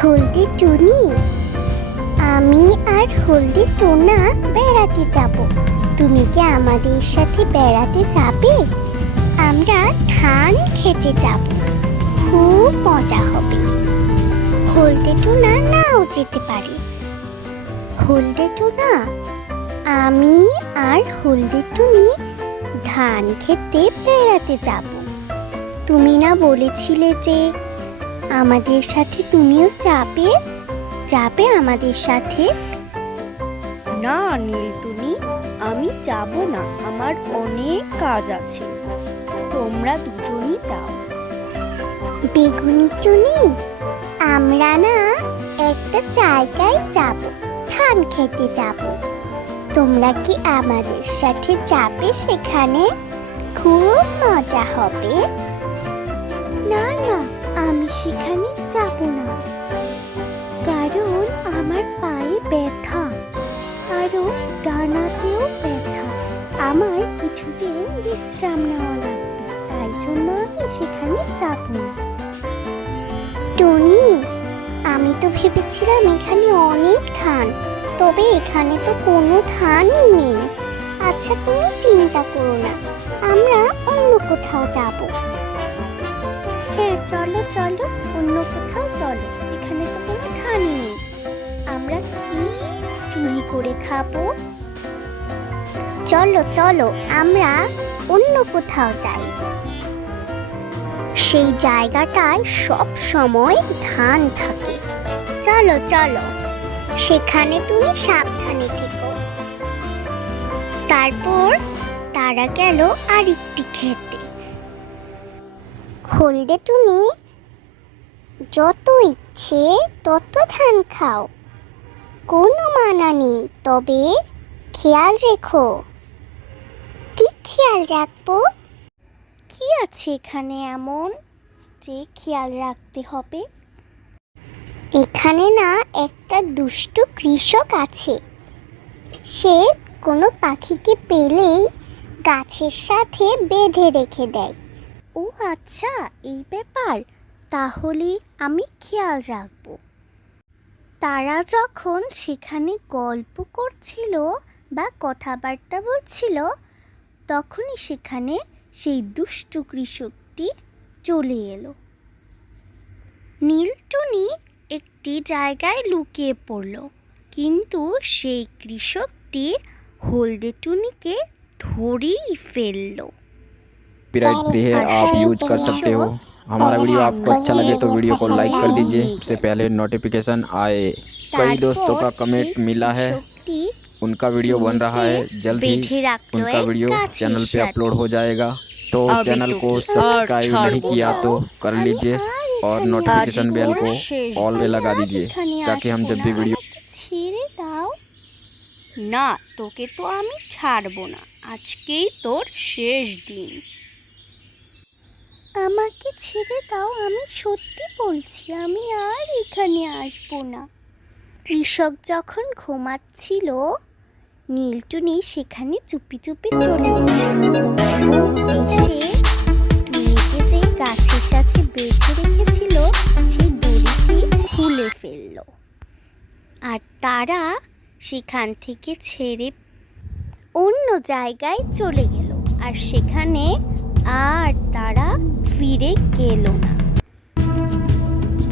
হলদে টুনি, আমি আর হলদে টোনা বেড়াতে যাব। তুমি কি আমাদের সাথে বেড়াতে যাবে? আমরা ধান খেতে যাব, খুব মজা হবে। হলদে টোনা নাও যেতে পারে। হলদে টোনা, আমি আর হলদে টুনি ধান খেতে বেড়াতে যাব। তুমি না বলেছিলে যে আমাদের সাথে তুমিও যাবে? যাবে আমাদের সাথে? না নীলটুনি, আমি যাব না, আমার অনেক কাজ আছে। তোমরা দুজনই যাও। বেগুনি টুনি, আমরা না একটা জায়গায় যাব, ধান খেতে যাব। তোমরা কি আমাদের সাথে যাবে? সেখানে খুব মজা হবে। না না, আমি সেখানে যাব না, কারণ আমার পায়ে ব্যথা, আরো ডানাতেও ব্যথা। আমার কিছুদিন বিশ্রাম নেওয়া লাগবে, তাই জন্য আমি সেখানে যাব না। টনি, আমি তো ভেবেছিলাম এখানে অনেক ধান, তবে এখানে তো কোনো ধানই নেই। আচ্ছা, তুমি চিন্তা করো না, আমরা অন্য কোথাও যাব। হ্যাঁ, চলো চলো, অন্য কোথাও চলো। এখানে তো কোনো ধানই নেই, আমরা কি চুরি করে খাবো? চলো চলো, আমরা অন্য কোথাও যাই। সেই জায়গাটায় সব সময় ধান থাকে। চলো চলো, সেখানে তুমি সাবধানে থেকো। তারপর তারা গেল আরেকটি খেতে। হলদে টুনি, যত ইচ্ছে তত ধান খাও, কোনো মানা নেই, তবে খেয়াল রেখো। কি খেয়াল রাখবো? কি আছে এখানে এমন যে খেয়াল রাখতে হবে? এখানে না একটা দুষ্টু কৃষক আছে। সে কোনো পাখিকে পেলেই গাছের সাথে বেঁধে রেখে দেয়। ও আচ্ছা, এই ব্যাপার, তাহলে আমি খেয়াল রাখবো। তারা যখন সেখানে গল্প করছিল বা কথাবার্তা বলছিল, তখনই সেখানে সেই দুষ্টু কৃষকটি চলে এলো। নীলটুনি একটি জায়গায় লুকিয়ে পড়ল, কিন্তু সেই কৃষকটি হলদে টুনিকে ধরেই ফেলল। कॉपीराइट फ्री है, आप यूज कर सकते हो। हमारा वीडियो आपको अच्छा लगे तो वीडियो को लाइक कर दीजिए, उससे पहले नोटिफिकेशन आए। कई दोस्तों का कमेंट मिला है, उनका वीडियो बन रहा है, जल्द ही उनका वीडियो चैनल पे अपलोड हो जाएगा। तो चैनल को सब्सक्राइब नहीं किया तो कर लीजिए और नोटिफिकेशन बेल को ऑल पे लगा दीजिए, ताकि हम जब भी वीडियो। ছেড়ে দাও না, তোকে তো আমি ছাড়বো না, আজকেই তোর শেষ দিন। আমাকে ছেড়ে দাও, আমি সত্যি বলছি, আমি আর এখানে আসবো না। কৃষক যখন ঘুমাচ্ছিল, নীলটুনি সেখানে চুপি চুপি চলে এলো এবং এসে টুনিকে যে গাছের সাথে বেঁধে রেখেছিল সেই দড়িটি খুলে ফেলল। আর তারা সেখান থেকে ছেড়ে অন্য জায়গায় চলে গেল, আর সেখানে আর তারা ফিরে গেল না।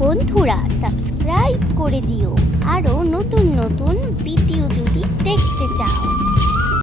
বন্ধুরা, সাবস্ক্রাইব করে দিও আরও নতুন নতুন ভিডিও যদি দেখতে চাও।